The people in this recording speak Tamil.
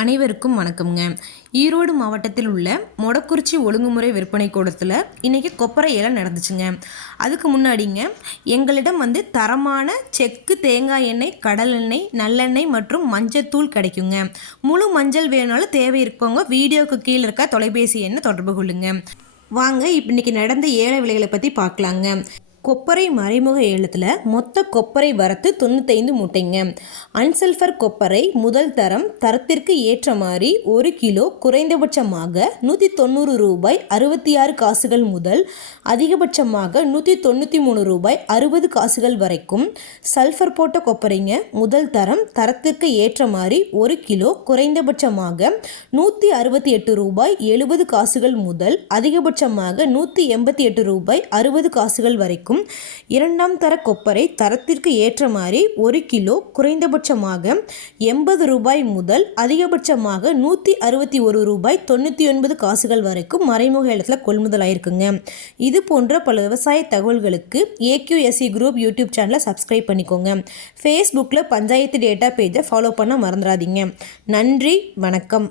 அனைவருக்கும் வணக்கம்ங்க. ஈரோடு மாவட்டத்தில் உள்ள மொடக்குறிச்சி ஒழுங்குமுறை விற்பனை கூடத்தில் இன்றைக்கி கொப்பரை ஏலம் நடந்துச்சுங்க. அதுக்கு முன்னாடிங்க எங்களிடம் தரமான செக்கு தேங்காய் எண்ணெய், கடல் எண்ணெய், நல்லெண்ணெய் மற்றும் மஞ்சத்தூள் கிடைக்குங்க. முழு மஞ்சள் வேணுனாலும் தேவை இருக்கவங்க வீடியோவுக்கு கீழே இருக்க தொலைபேசி எண்ணை தொடர்பு கொள்ளுங்க. வாங்க இன்றைக்கி நடந்த ஏல விலைகளை பற்றி பார்க்கலாங்க. கொப்பரை மறைமுக ஏலத்தில் மொத்த கொப்பரை வரத்து 95 மூட்டைங்க. அன்சல்ஃபர் கொப்பரை முதல் தரம் தரத்திற்கு ஏற்ற மாதிரி 1 கிலோ குறைந்தபட்சமாக 190 ரூபாய் 66 காசுகள் முதல் அதிகபட்சமாக 193 ரூபாய் 60 காசுகள் வரைக்கும். சல்ஃபர் போட்ட கொப்பரைங்க முதல் தரம் தரத்திற்கு ஏற்ற மாதிரி 1 கிலோ குறைந்தபட்சமாக 168 ரூபாய் 70 காசுகள் முதல் அதிகபட்சமாக 188 ரூபாய் 60 காசுகள் வரைக்கும். இரண்டாம் தர கொப்பரை தரத்திற்கு ஏற்ற மாதிரி 1 கிலோ குறைந்தபட்சமாக 80 ரூபாய் முதல் அதிகபட்சமாக 161 ரூபாய் 99 காசுகள் வரைக்கும் மறைமுக ஏலத்தில் கொள்முதல் ஆயிருக்குங்க. இது போன்ற பல விவசாய தகவல்களுக்கு AQSE குரூப் யூடியூப் சேனலை சப்ஸ்கிரைப் பண்ணிக்கோங்க. ஃபேஸ்புக்கில் பஞ்சாயத்து டேட்டா பேஜை ஃபாலோ பண்ண மறந்துடாதீங்க. நன்றி, வணக்கம்.